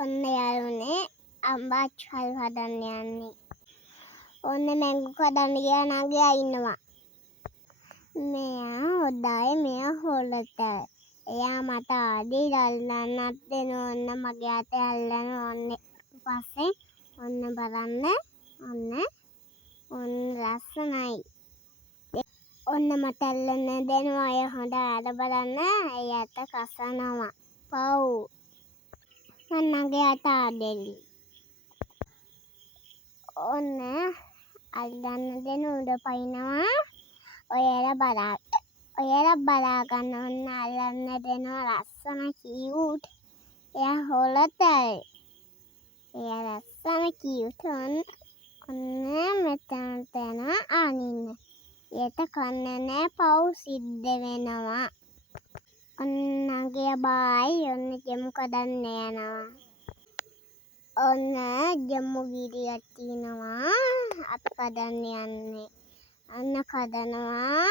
ඔන්න යාළුවනේ අම්බාච්චු හලු හදන්න යන්නේ. ඔන්න මැංගු කඩන්න ගියා නගයා ඉන්නවා. මෙයා හොඳයි මෙයා හොලතයි. එයා මට ආදී අල්ලන්නත් දෙනවා. ඔන්න මගේ අතේ අල්ලන ඔන්න පස්සේ ඔන්න බලන්න ඔන්න ලස්සනයි. ඔන්න මට අල්ලන්න දෙනවා. අය හොඳ අර බලන්න එයාට කසනවා. පව් මගේ අත ආදෙලි. ඔන්න අල්ලන්න දෙන උඩ පයින්නවා. ඔයාලා බලා ගන්න. ඔන්න අල්ලන්න දෙනවා. ලස්සන කියුට්. එයා හොලතයි. එයා ලස්සන කියුට්. ඔන්න මෙතනට යනවා අනින්න. ඊට කන්න නෑ පව් සිද්ධ වෙනවා. ඔන්න නගයා බායි. ඔන්න ජෙමු කඩන්න යනවා. ඔන්න ජෙමු ගිරියක් තියෙනවා. අපි කඩන්න යන්නේ. ඔන්න කඩනවා.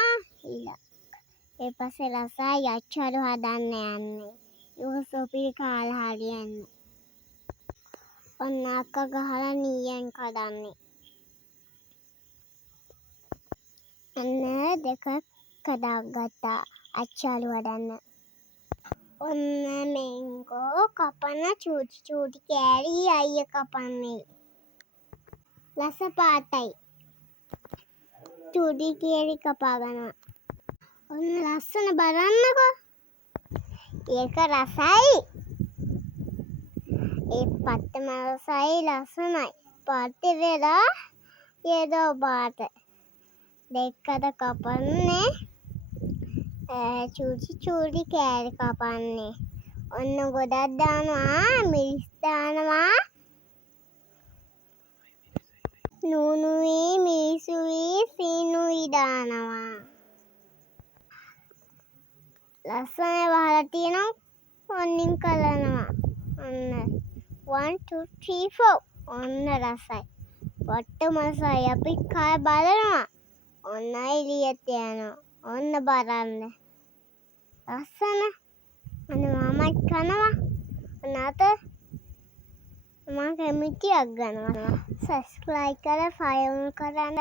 ඊට පස්සේ රසයි අච්චරු හදන්න යන්නේ. යෝසොපි කාලා හරියන්නේ. ඔන්න අක්ක ගහලා නීයෙන් කඩන්නේ. ඔන්න දෙක කඩාගත්තා අච්චරු හදන්න. ඔන්න මෙන්ගෝ කපන චූටි කෑලි අයියා කපන්නේ. ලස පාටයි. චූටි කෑලි කපා ගන්නවා. ඔන්න ලස්සන බලන්නකෝ. ඒක රසයි. ඒ පත්තම රසයි ලස්සනයි. පාටි වෙලා යදෝ පාට. දෙකට කපන්නේ. චූටි කෑලි කපන්නේ. ඔන්න ගොඩක් දානවා. මිරිස් දානවා. නූනුයි මිරිසුයි සීනුයි දානවා. ලස්සන වහලා තියෙනවා. ඔන්නින් කලනවා. ඔන්න 1 2 3 4 ඔන්න රසයි. වට්ටම රසයි. අපි කය බලනවා. ඔන්න එළියට යනවා. ඔන්න බලන්න. ලස්සන. ඔන්න මමත් කනවා. ඔන්න අත මම කැමතියක් ගන්නවා. සබ්ස්ක්‍රයිබ් කරලා ෆයර් කරන්න.